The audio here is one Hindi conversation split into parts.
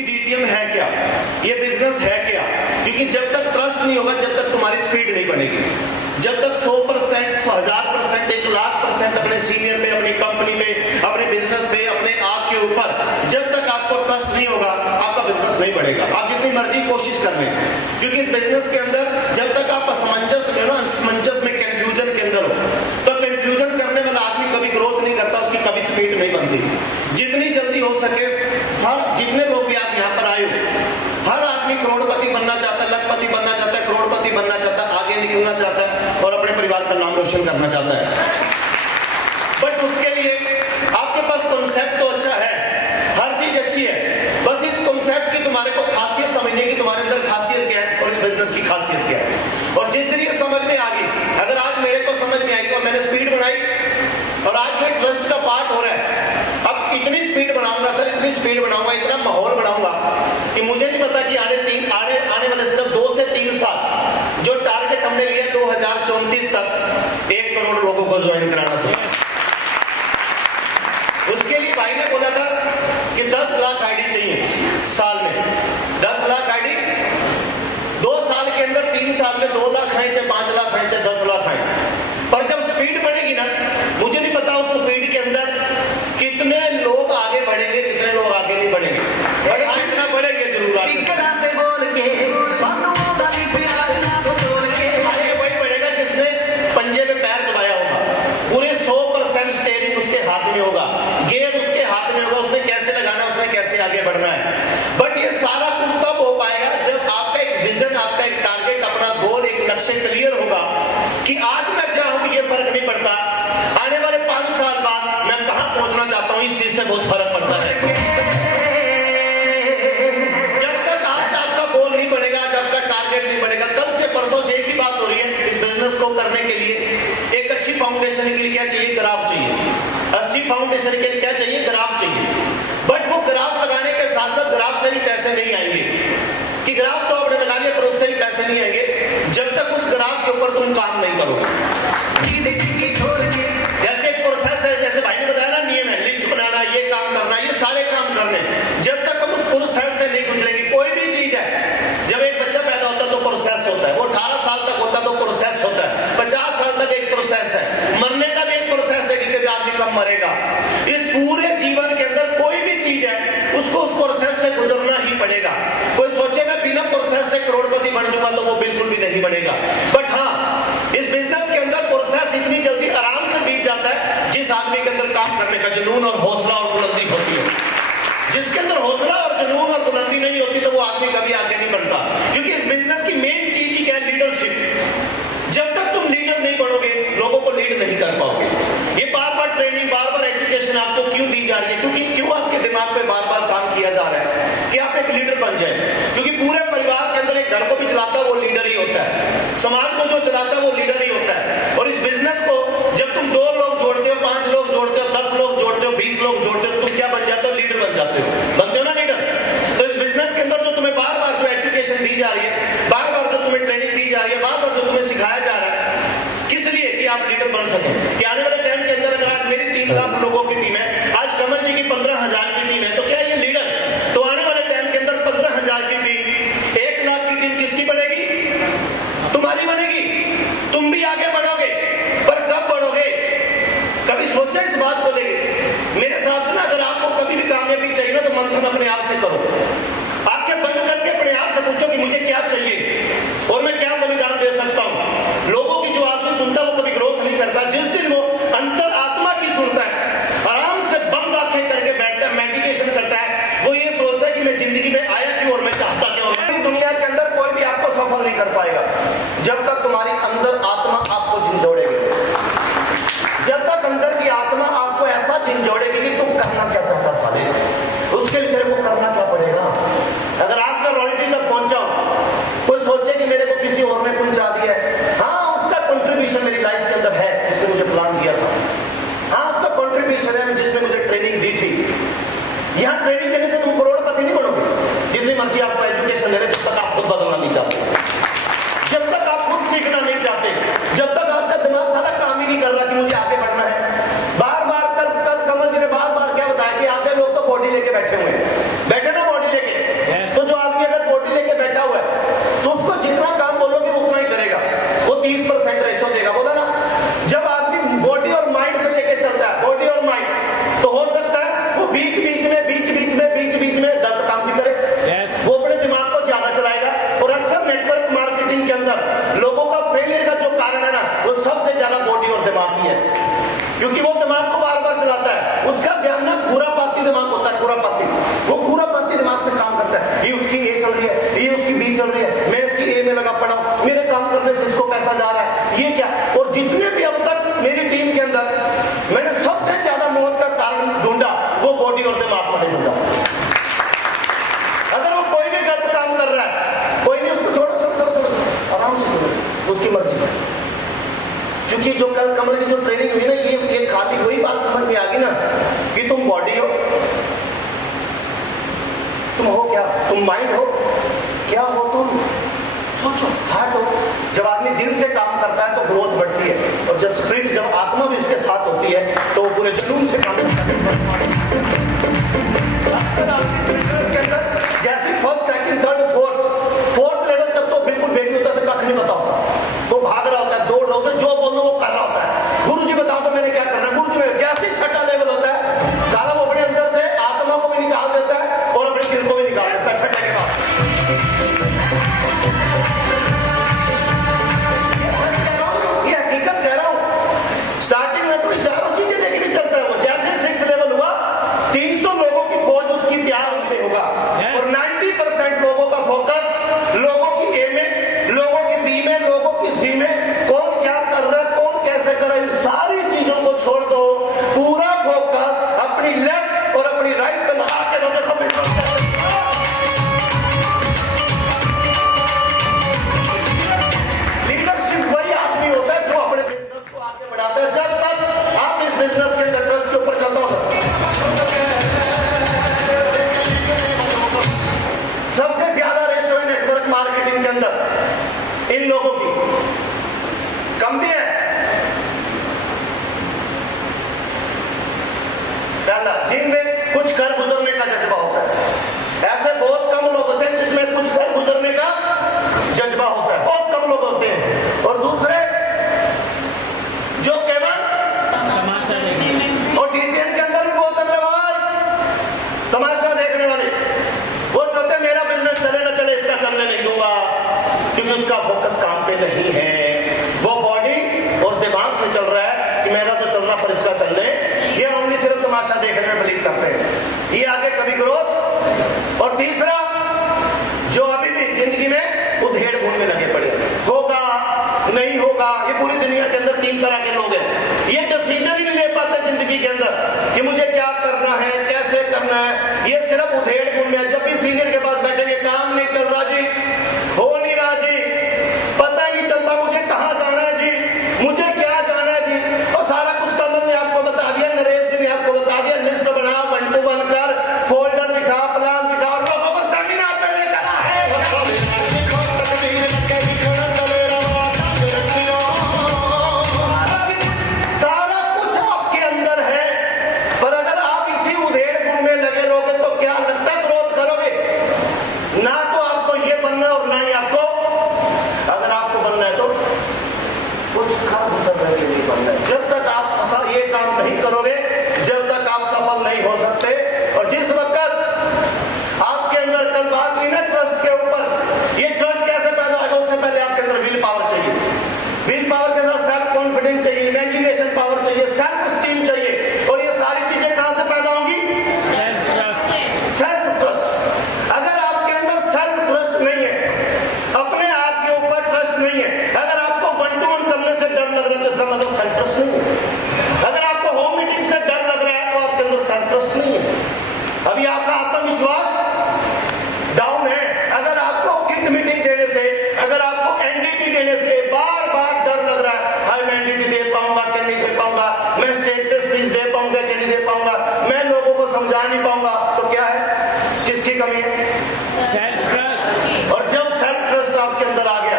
कि डीटीएम है क्या, ये बिजनेस है क्या। क्योंकि जब तक ट्रस्ट नहीं होगा, जब तक तुम्हारी स्पीड नहीं बनेगी, जब तक 100%, 1000%, 1,00,000% अपने सीनियर पे, अपनी कंपनी पे, अपने बिजनेस पे, अपने आप के ऊपर जब तक आपको ट्रस्ट नहीं होगा, आपका बिजनेस नहीं बढ़ेगा। आप जितनी मर्जी कोशिश कर लें, क्योंकि इस बिजनेस के अंदर जब तक आप असमंजस में हो ना, असमंजस में, कंफ्यूजन के अंदर हो, तो कंफ्यूजन करने वाला आदमी कभी ग्रोथ नहीं करता, उसकी कभी स्पीड नहीं बनती। जितनी जल्दी हो सके, जितने लोग भी आज यहाँ पर आए हो, हर आदमी करोड़पति बनना चाहता है, लखपति बनना चाहता है, करोड़पति बनना चाहता है, आगे निकलना चाहता है और अपने परिवार का नाम रोशन करना चाहता है। बट उसके लिए आपके पास कॉन्सेप्ट तो अच्छा है, हर चीज अच्छी है, बस इस कॉन्सेप्ट की तुम्हारे को खासियत समझनी है कि तुम्हारे अंदर खासियत क्या है और इस बिजनेस की खासियत क्या है। और जिस दिन ये समझ में आ गई, अगर आज मेरे को समझ में आई और मैंने स्पीड बनाई, और आज जो ट्रस्ट का पार्ट हो रहा है, अब इतनी स्पीड बनाऊंगा सर, इतनी स्पीड बनाऊंगा, इतना माहौल बनाऊंगा कि मुझे नहीं पता कि आने वाले सिर्फ 2 से 3 साल जो टारगेट हमने लिया 2034 तक 1 करोड़ लोगों को ज्वाइन कराना सर। उसके लिए भाई ने बोला था कि 10 लाख आईडी चाहिए साल में, 10 लाख आईडी 2 साल के अंदर, 3 साल में 2 लाख आए, चाहे 5 लाख आए, चाहे 10 लाख आए। पर जब स्पीड बढ़ेगी ना, मुझे नहीं पता उस स्पीड के अंदर कितने लोग आगे बढ़ेंगे, कितने लोग आगे नहीं बढ़ेंगे, पर हाँ इतना बढ़ेंगे जरूर आगे। आगे वही बढ़ेगा जिसने पंजे में पैर दबाया होगा, पूरे 100% स्टीयरिंग उसके हाथ में होगा, गियर उसके हाथ में होगा, उसने कैसे लगाना, उसने कैसे आगे बढ़ना है। बट ये सारा कुछ तब हो पाएगा जब आपका एक विजन, आपका एक टारगेट, अपना गोल, एक लक्ष्य क्लियर होगा कि आज मैं चाहूं, ये फर्क नहीं पड़ता आने वाले 5 साल बाद मैं कहां पहुंचना चाहता हूं, इस चीज से बहुत फर्क पड़ता है। जब तक आज आपका गोल नहीं बनेगा, आज आपका टारगेट नहीं बनेगा, कल से परसों से एक ही बात हो रही है, इस बिजनेस को करने के लिए एक अच्छी फाउंडेशन के लिए क्या चाहिए, ग्राफ चाहिए। अच्छी फाउंडेशन के लिए क्या चाहिए, ग्राफ चाहिए। बट वो ग्राफ लगाने के साथ साथ ग्राफ से भी पैसे नहीं आएंगे, कि ग्राफ तो आपने लगा लिया पर उससे भी पैसे नहीं आएंगे जब तक उस ग्राफ के ऊपर तुम काम नहीं करोगे। जैसे एक प्रोसेस है, जैसे भाई ने बताया ना, नियम है, लिस्ट बनाना, ये काम करना, ये सारे काम करने, जब तक हम उस प्रोसेस से नहीं गुजरेंगे, कोई भी चीज है, जब एक बच्चा पैदा होता है तो प्रोसेस होता है, वो 18 साल तक होता है तो प्रोसेस होता है, 50 साल तक एक प्रोसेस है, मरने का भी एक प्रोसेस है कि कभी आदमी कब मरेगा। इस पूरे जीवन के अंदर कोई भी चीज है, उसको उस प्रोसेस से गुजरना ही पड़ेगा। कोई सोचे मैं बिना प्रोसेस से करोड़पति बन जाऊंगा तो वो बिल्कुल भी नहीं बनेगा। बट हाँ, इस बिजनेस के अंदर प्रोसेस इतनी जल्दी आराम से बीत जाता है जिस आदमी के अंदर काम करने का जुनून और हौसला और बुलंदी होती है। जिसके अंदर हौसला और जुनून और बुलंदी नहीं होती तो वो आदमी कभी आगे नहीं बढ़ता। क्योंकि इस बिजनेस की मेन चीज ही क्या है, लीडरशिप। जब तक तुम लीडर नहीं बनोगे, लोगों को लीड नहीं कर पाओगे। ये बार बार ट्रेनिंग, बार बार एजुकेशन आपको क्यों दी जा रही है, क्योंकि क्यों आपके दिमाग पे बार बार काम किया जा रहा है कि आप एक लीडर बन जाए। क्योंकि पूरे परिवार के अंदर एक घर को भी चलाता है वो लीडर ही होता है, समाज को जो चलाता है वो लीडर ही होता है। और इस बिजनेस को जब तुम 2 लोग जोड़ते हो, 5 लोग जोड़ते हो, 10 लोग जोड़ते हो, 20 लोग जोड़ते हो, तुम क्या बन जाते हो, लीडर बन जाते हो। बनते हो ना लीडर। तो इस बिजनेस के अंदर जो तुम्हें बार बार जो एजुकेशन दी जा रही है, बार बार जो तुम्हें ट्रेनिंग दी जा रही है, बार बार जो तुम्हें सिखाया जा रहा है, किस लिए, कि आप लीडर बन सके। कि आने वाले टाइम के अंदर अगर आज मेरी 3 लाख लोगों की टीम है, आज कमल जी की 15,000 की टीम है, तो क्या ये लीडर, तो आने वाले टाइम के अंदर 15,000 की टीम, 1 लाख की टीम किसकी बनेगी, तुम्हारी बनेगी। तुम भी आगे बढ़ोगे, पर कब बढ़ोगे, कभी सोचा इस बात को लेके। मेरे हिसाब से ना, अगर आपको कभी भी कामयाबी चाहिए ना, तो मंथन अपने आप से करो। आंखें बंद करके अपने आप से पूछो कि मुझे क्या चाहिए और मैं क्या बलिदान दे सकता हूं। लोगों की जो आदमी सुनता है वो कभी ग्रोथ नहीं करता। जिस दिन वो अंतर आत्मा की सुनता है, समोसा जा रहा है, ये क्या। और जितने भी अब तक मेरी टीम के अंदर मैंने सबसे ज्यादा मौत का कारण ढूंढा, वो बॉडी और दिमाग में ढूंढा। अगर वो कोई भी गलत काम कर रहा है, कोई नहीं, उसको छोड़ो छोड़ो छोड़ो छोड़ो, आराम से छोड़ो, उसकी मर्जी है। क्योंकि जो कल कमल की जो ट्रेनिंग हुई ना, ये खाली वही बात समझ में आ गई ना कि तुम बॉडी हो, तुम हो क्या, तुम माइंड हो, क्या हो तुम, सोचो, हार्ट हो। जब आदमी दिल से काम करता है तो ग्रोथ बढ़ती है, और जब स्पिरिट, जब आत्मा भी उसके साथ होती है तो वो पूरे जुनून से काम करता है। के अंदर जैसे first second third fourth level तक तो बिल्कुल बेटी होता से कख नहीं पता होता, वो भाग रहा होता है, दौड़ रहा होता है, जो बोल रहा वो कर रहा होता है। गुरु जी बताओ तो मैंने क्या करना है, गुरु जी मेरे जैसे छठा लेवल होता है, साला वो अपने अंदर से आत्मा को भी निकाल देता है और अपने दिल को भी निकाल देता है छठे के बाद। ये हकीकत कह रहा हूं। स्टार्टिंग में तो चारों चीजें लेके भी चलता है वो। जैसे 6 लेवल हुआ, 300 लोगों की फौज उसकी तैयार पे होगा, और 90% लोगों का फोकस लोगों की ए में, लोगों की बी में, लोगों की सी में, कौन क्या कर रहा है, कौन कैसे कर रहा है, इन सारी चीजों को छोड़ दो, पूरा फोकस अपनी लेफ्ट और अपनी राइट पे लगा के देखो। लीडरशिप वही आदमी होता है जो अपने बिजनेस को आगे बढ़ाता है। जब तक आप इस बिजनेस के अंदर ट्रस्ट के ऊपर चलता हो, सबसे ज्यादा रेशो है नेटवर्क मार्केटिंग के अंदर इन लोगों की, कम भी है। पहला, जिनमें कुछ कर गुजरने का जज्बा होता है, ऐसे बहुत कम लोग होते हैं जिसमें कुछ कर गुजरने का जज्बा होता है, बहुत कम लोग होते हैं। और दूसरे जो केवल और डीटीएन के अंदर भी बहुत अंदर भाई तमाशा देखने वाले, वो चाहते मेरा बिजनेस चले ना चले, इसका चलने नहीं दूंगा, क्योंकि उसका फोकस काम पे नहीं है, वो बॉडी और दिमाग से चल रहा है कि मेरा तो चल रहा पर इसका चलने, ये ओनली सिर्फ तमाशा देखने में बिलीव करते हैं, ये आगे कभी ग्रोथ। और तीसरा, जो अभी भी जिंदगी में उधेड़ बुन में लगे पड़े, होगा नहीं होगा। ये पूरी दुनिया के अंदर 3 तरह के लोग हैं, ये डिसीजन ही नहीं ले पाते जिंदगी के अंदर कि मुझे क्या करना है, कैसे करना है, ये सिर्फ उधेड़ बुन में। जब भी सीनियर के पास बैठेंगे, काम नहीं चल रहा जी, हो नहीं रहा जी, पता ही नहीं चलता मुझे कहां जाना है जी, मुझे क्या जाना है जी, और सारा कुछ कमल ने आपको बता दिया, नरेश जी ने आपको बता दिया, लिस्ट बना, 1 to 1 कर, फोल्डर दिखा, प्लान दिखा, लोगों को सेमिनार पे ले जाना है। सारा कुछ आपके अंदर है, पर अगर आप इसी उधेड़ बुन में लगे रहोगे तो क्या लगता है ग्रोथ करोगे? ना तो आपको ये बनना और ना ही आपको, अगर आपको बनना है तो कुछ कर गुजरने के लिए बनना है। जब तक आप ये काम नहीं करोगे, जब तक आप सफल नहीं हो सकते। और जिस वक्त आपके अंदर कल बात हुई ना ट्रस्ट के ऊपर, ये ट्रस्ट कैसे पैदा होगा, उससे पहले आपके अंदर विल पावर चाहिए। विल पावर के साथ सेल्फ कॉन्फिडेंस चाहिए, इमेजिनेशन पावर चाहिए, सेल्फ स्टीम चाहिए, और ये सारी चीजें कहां से पैदा होंगी? Self trust. अगर आपके अंदर सेल्फ ट्रस्ट नहीं है, अपने आप के ऊपर ट्रस्ट नहीं है, अगर आपको 1 to 1 करने से डर लग रहा है तो इसका मतलब सेल्फ ट्रस्ट नहीं है। अगर आपको होम मीटिंग से डर लग रहा है तो आपके अंदर सेल्फ ट्रस्ट नहीं है, अभी आपका आत्मविश्वास डाउन है। अगर आपको किट मीटिंग देने से, अगर आपको एनडीटी देने से बार बार डर लग रहा है, हाय मैं एनडीटी दे पाऊंगा कि नहीं दे पाऊंगा, मैं स्टेज पे स्पीच दे पाऊंगा कि नहीं दे पाऊंगा, मैं लोगों को समझा नहीं पाऊंगा, तो क्या है, किसकी कमी है? Self trust. और जब सेल्फ ट्रस्ट आपके अंदर आ गया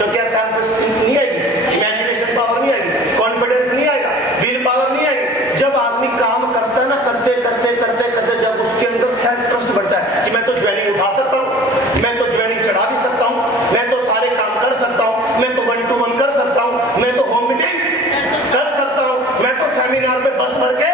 तो क्या सेल्फ स्टीम नहीं आएगी, इमेजिनेशन पावर नहीं आएगी, कॉन्फिडेंस नहीं आएगा, विल पावर नहीं आएगी। जब आदमी काम करता है ना, करते करते करते करते जब उसके अंदर सेल्फ ट्रस्ट बढ़ता है कि मैं तो ज्वाइनिंग उठा सकता हूँ, मैं तो ज्वाइनिंग चढ़ा भी सकता हूँ, मैं तो सारे काम कर सकता हूँ, मैं तो 1 to 1 कर सकता हूँ, मैं तो होम मीटिंग कर सकता हूँ, मैं तो सेमिनार में बस भर के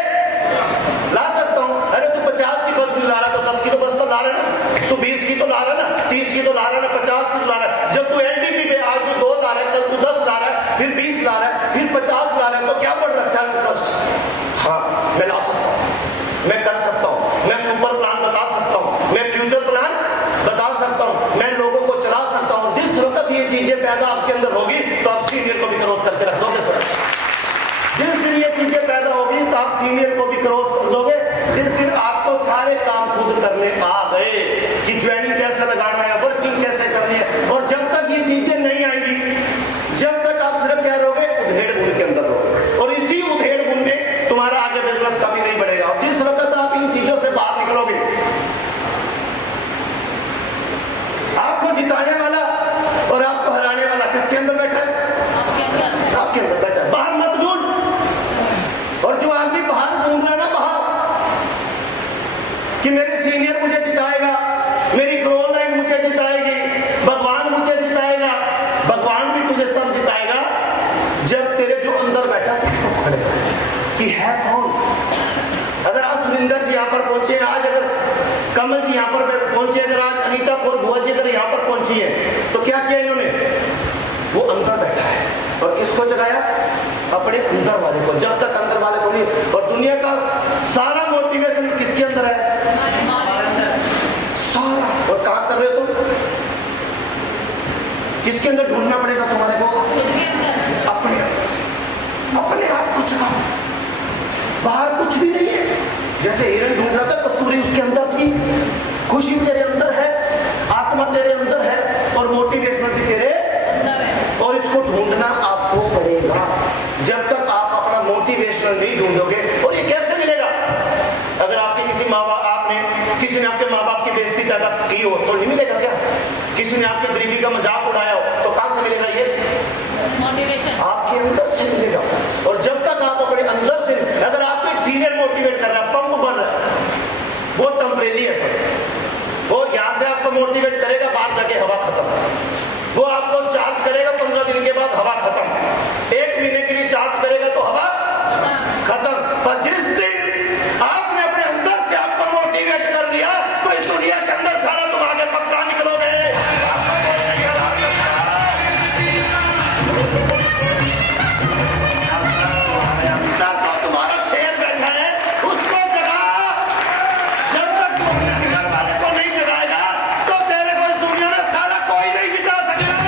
ला सकता हूँ। अरे तू 50 की बस नहीं ला रहा तो 10 की तो बस तो ला रहा ना, तू 20 की तो ला रहा ना, 30 की तो ला रहा ना, 50 की तो ला रहा है। जब तू एनडीपी पे आज तू 2 ला रहा है, कल तू 10 ला रहा है, फिर 20 ला रहा है, फिर 50 ला रहा है, तो क्या बढ़ रहा है? Self trust. हाँ मैं ला सकता हूँ, मैं कर सकता हूँ, मैं सुपर प्लान बता सकता हूँ, मैं फ्यूचर प्लान बता सकता हूँ, मैं लोगों को चला सकता हूँ। जिस वक्त ये चीजें पैदा आपके अंदर होगी तो आप क्रॉस कर दोगे, जिस दिन आपको सारे काम खुद करने आ गए कि ज्वाइनिंग कैसे लगाना है, वर्किंग कैसे करनी है, और जब तक ये चीजें नहीं आएंगी, जब तक आप सिर्फ क्या रहोगे, उधेड़ बुन के अंदर रहोगे, और इसी उधेड़ बुन में तुम्हारा आगे बिजनेस कभी नहीं बढ़ेगा। और जिस वक्त आप इन चीजों से बाहर निकलोगे, आपको जिताने वाला और आपको हराने वाला किसके अंदर बैठा है? आपके अंदर बैठा है। बाहर मत ढूंढ। और जो आदमी बाहर ढूंढ रहा है ना, बाहर कि मेरे सीनियर मुझे जिताएगा, मेरी ग्रोथ लाइन मुझे जिताएगी, भगवान मुझे जिताएगा, भगवान भी तुझे तब जिताएगा जब तेरे जो अंदर बैठा उसको पकड़ेगा कि है कौन। अगर आज सुरिंदर जी यहाँ पर पहुंचे, आज अगर कमल जी यहाँ पर पहुंचे, अगर आज अनीता कौर बुआ जी अगर यहाँ पर पहुंची है, तो क्या किया इन्होंने? वो अंदर बैठा है और किसको जगाया? अपने अंदर वाले को। जब तक अंदर वाले को नहीं, और दुनिया का सारा मोटिवेशन किसके अंदर है? सारा। और कहाँ कर रहे हो तुम? किसके अंदर ढूंढना पड़ेगा तुम्हारे को? अपने अंदर से। अपने आप को जगाओ, बाहर कुछ भी नहीं है। जैसे हिरन ढूंढ रहा था, कस्तूरी उसके अंदर थी, खुशी तेरे अंदर है, आत्मा तेरे अंदर है, और मोटिवेशन भी तेरे अंदर है। और इसको ढूंढना आपको पड़ेगा। जब तक आप अपना मोटिवेशनल नहीं ढूंढोगे, और ये कैसे मिलेगा? अगर आपके किसी माँ बाप किसी ने आपके माँ बाप की बेइज्जती पैदा की हो तो नहीं मिलेगा क्या? किसी ने आपके गरीबी का मजाक उड़ाया हो तो कहां से मिलेगा? ये मोटिवेशन आपके अंदर से मिलेगा। और जब तक आप अपने अंदर से, अगर आपको एक सीनियर मोटिवेट कर रहा है, पंप भर रहा है, वो टेम्परेरी है सर। वो यहां से आपको मोटिवेट करेगा, बाहर जाके हवा खत्म। वो आपको चार्ज करेगा, 15 दिन के बाद हवा खत्म। 1 महीने के लिए चार्ज करेगा तो हवा खत्म। पर जिस दिन आपने अपने अंदर से आपको मोटिवेट कर दिया, तो इस दुनिया के अंदर सारा तुम आगे पक्का निकलोगे। तुम्हारा शेर बैठा है, उसको जगा। जब तक तू अपने अंदर वाले को नहीं जगाएगा, तो तेरे को इस दुनिया में सारा कोई नहीं जिता सकेगा।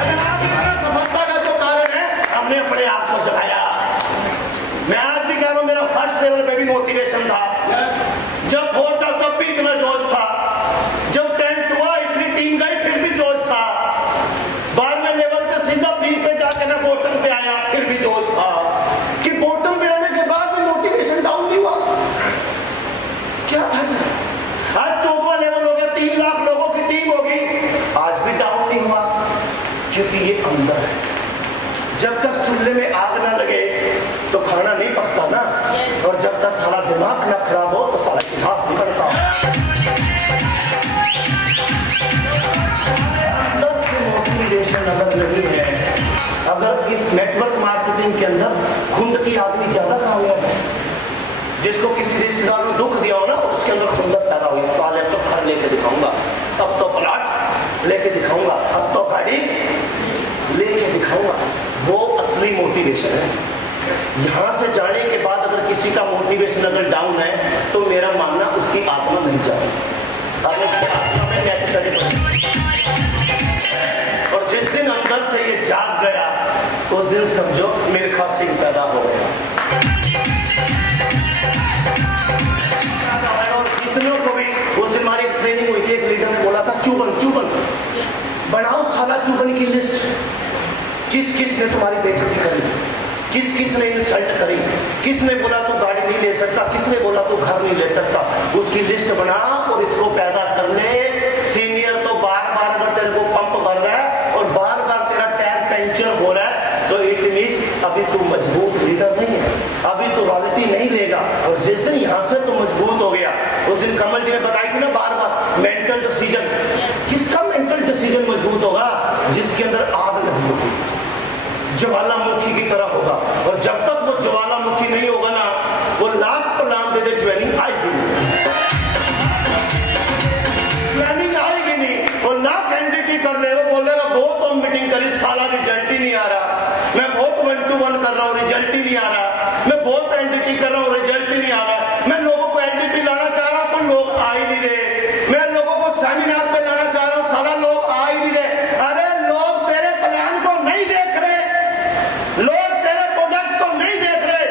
अगर आज हमारा सफलता का जो कारण है, हमने अपने आप को जगाया। मैं आज भी कह रहा हूं, मेरा फर्स्ट लेवल पे भी मोटिवेशन था। जब फोर्थ था तब भी इतना जोश था। जब 10th हुआ, इतनी टीम गई, फिर भी जोश था। 12वें लेवल पे सीधा पीर पे जाकर मैं बॉटम पे आया, फिर भी जोश था। कि बॉटम पे आने के बाद भी मोटिवेशन डाउन नहीं हुआ। क्या था? आज 14वां लेवल हो गया, 3 लाख लोगों की टीम होगी, आज भी डाउन नहीं हुआ, क्योंकि ये अंदर है। जब तक चूल्हे में आग ना लगे तो खाना नहीं पकता ना। और जब तक सारा दिमाग ना खराब हो तो सारा हिसाब नहीं बनता। अंदर से मोटिवेशन अगर नहीं है, अगर इस नेटवर्क मार्केटिंग के अंदर खुंद की आदमी ज्यादा कामयाब है। जिसको किसी रिश्तेदार ने दुख दिया हो ना, उसके अंदर खुंदक पैदा हुई, साले तो घर लेके दिखाऊंगा, अब तो प्लाट लेके दिखाऊंगा, अब तो गाड़ी लेके दिखाऊंगा। वो असली मोटिवेशन है। यहां से जाने के बाद अगर किसी का मोटिवेशन अगर डाउन है, तो मेरा मानना उसकी आत्मा नहीं जाती। अगर उसकी आत्मा में नेट चढ़े, और जिस दिन अंदर से ये जाग गया, उस दिन समझो मिल्खा सिंह पैदा हो गया। और जितनों को भी उस दिन हमारी ट्रेनिंग हुई थी, एक लीडर ने बोला था, चुबन चुबन बनाओ साला चुबन की लिस्ट। किस किस ने तुम्हारी बेइज्जती करी, किस किस ने इंसल्ट करी, किसने बोला तू गाड़ी नहीं ले सकता, किसने बोला तू घर नहीं ले सकता, उसकी लिस्ट बना और इसको पैदा कर ले। सीनियर तो बार बार अगर तेरे को पंप भर रहा है और बार बार तेरा टायर पंचर हो रहा है, तो इट मींस अभी तू मजबूत लीडर नहीं है, अभी तो रॉयल्टी नहीं लेगा। और जिस दिन यहाँ से तो मजबूत हो गया, उस दिन कमल जी ने बताई थी ना बार बार, मेंटल डिसीजन। किसका मेंटल डिसीजन मजबूत होगा? जिसके अंदर आग लगी होगी, ज्वालामुखी की तरह होगा। और जब तक वो ज्वालामुखी नहीं होगा ना, वो लाख प्लान दे दे, ज्वाइनिंग आएगी नहीं। वो लाख एंटिटी कर ले, वो बोलेगा बहुत तो मीटिंग करी, साला रिजल्ट ही नहीं आ रहा। मैं बहुत 1-to-1 कर रहा हूँ, रिजल्ट ही नहीं आ रहा। मैं बहुत एंटिटी कर रहा हूँ, रिजल्ट ही नहीं आ रहा। मैं लोगों को एंटिटी लाना चाह रहा हूँ, तो लोग आ ही नहीं रहे। मैं लोगों को सेमिनार पे लाना चाह रहा हूँ, साला लोग आ ही नहीं रहे। अरे लोग तेरे प्लान को नहीं देख रहे, लोग तेरे प्रोडक्ट को नहीं देख रहे।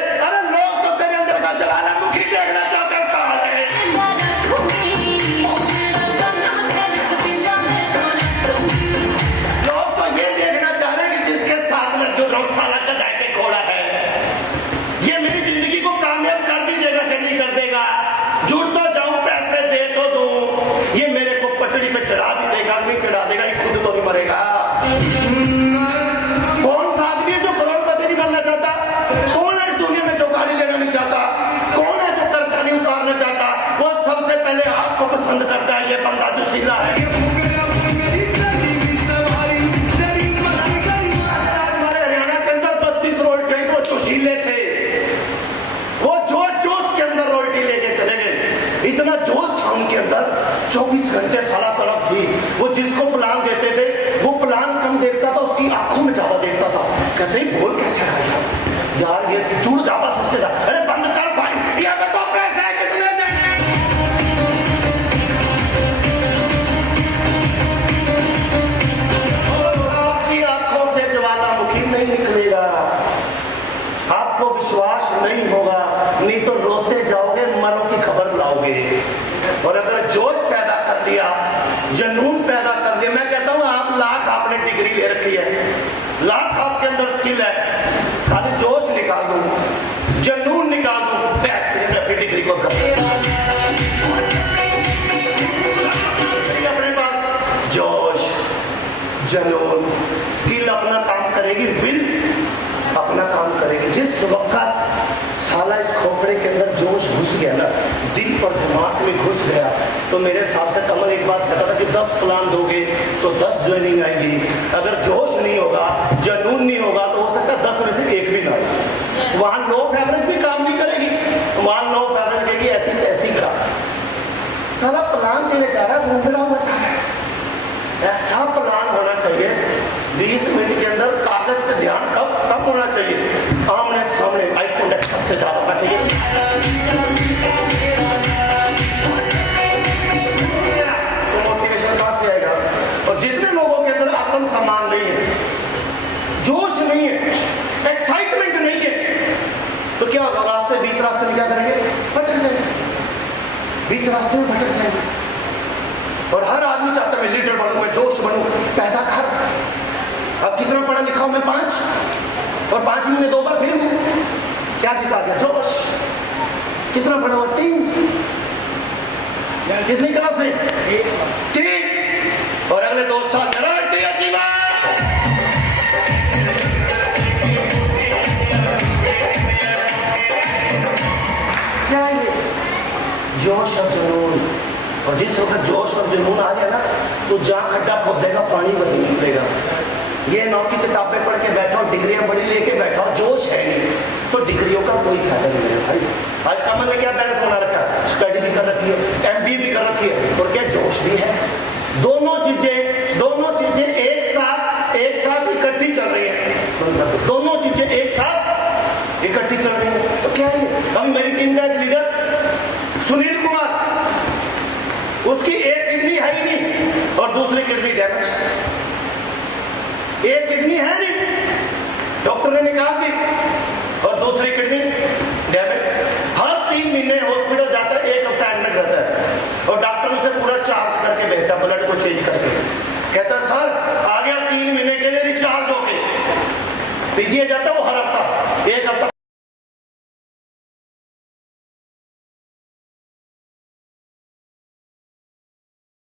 में चढ़ा भी देगा, नहीं चढ़ा देगा, ये खुद तो नहीं मरेगा। कौन सा आदमी है जो करोड़पति नहीं बनना चाहता? कौन है इस दुनिया में जो गाड़ी लेना नहीं चाहता? कौन है जो कर्जा नहीं उतारना चाहता? वो सबसे पहले आपको पसंद करता है, ये बंदा जो शीला है। हमारे हरियाणा के अंदर 32 रोल्टी तो जोशीले थे, वो जोश के अंदर रोल्टी लेके चले गए। इतना जोश था उनके अंदर, 24 घंटे साला तड़प थी। वो जिसको प्लान देते थे वो प्लान कम देखता था, उसकी आंखों में ज्यादा देखता था। कहते ही बोल कैसे रहा यार, ये जुड़ जा बस उसके जा। अरे बंद कर भाई, ये बताओ पैसे कितने देंगे? आपकी आंखों से ज्वालामुखी नहीं निकलेगा, आपको विश्वास नहीं होगा, नहीं तो रोते जाओगे, मरो की खबर लाओगे। और अगर जोश पैदा कर दिया, जनून पैदा कर दिया, मैं कहता हूं आप लाख आपने डिग्री ले रखी है, लाख आपके अंदर स्किल है, खाली जोश निकाल दूं, जनून निकाल दूं, बैठ अपनी डिग्री को कर अपने पास जोश, जनून, स्किल अपना काम करेगी, विल अपना काम करेगी। जिस वक्त साला इस खोपड़े के अंदर जोश घुस गया ना, दिल और दिमाग में घुस गया, तो मेरे हिसाब से कमल एक बात कहता था कि 10 प्लान दोगे तो 10 ज्वाइनिंग आएगी। अगर जोश नहीं होगा, जनून नहीं होगा, तो हो सकता है 10 में से एक भी ना आए। वहां लो एवरेज भी काम नहीं करेगी, वहां लो एवरेज कहेगी ऐसी ऐसी करा। साला प्लान देने जा रहा है, धुंधला हुआ जा रहा है। ऐसा प्लान होना चाहिए 20 मिनट के अंदर, कागज पे ध्यान कब होना चाहिए, आमने सामने आई कॉन्टैक्ट से ज्यादा होना चाहिए। तो मोटिवेशन कहां से आएगा? और जितने लोगों के अंदर आत्मसम्मान नहीं है, जोश नहीं है, एक्साइटमेंट नहीं है, तो क्या होगा? बीच रास्ते में क्या करेंगे? भटक जाएंगे, बीच रास्ते में भटक जाएंगे। और हर आदमी चाहता है मैं लीडर बनूं, मैं जोश बनूं, पैदा कर। अब कितना पढ़ा लिखा हूं मैं? 5, और 5 में 2 बार फेल हूं, क्या जिता गया? जोश। कितना पढ़ा हुआ? 3। कितनी क्लास है? 3। और अगले 2 साल क्या है? जोश और जुनून। और जिस वक्त जोश और जुनून आ गया ना, तो जहाँ खड्डा खोदेगा पानी वही निकलेगा। ये 9 की किताबें पढ़ के बैठा हो, डिग्रियां बड़ी लेके बैठा हो, जोश है नहीं, तो डिग्रियों का कोई फायदा नहीं है भाई। आज कमल ने क्या बैलेंस बना रखा है? स्टडी भी कर रखी है, MBA भी कर रखी है, और क्या जोश भी है। दोनों चीजें एक साथ इकट्ठी चल रही है। दोनों चीजें एक साथ इकट्ठी चल रही है, तो क्या है? अभी मेरी टीम का एक लीडर सुनील कुमार, उसकी एक किडनी है ही नहीं और दूसरी किडनी डैमेज। एक किडनी है नहीं, डॉक्टर ने निकाल दी, और दूसरी किडनी डैमेज। हर 3 महीने हॉस्पिटल जाता है, 1 हफ्ता एडमिट रहता है, और डॉक्टर उसे पूरा चार्ज करके भेजता है, ब्लड को चेंज करके। कहता सर आ गया 3 महीने के लिए रिचार्ज हो गए, पीजीआई जाता है, वो हर हफ्ता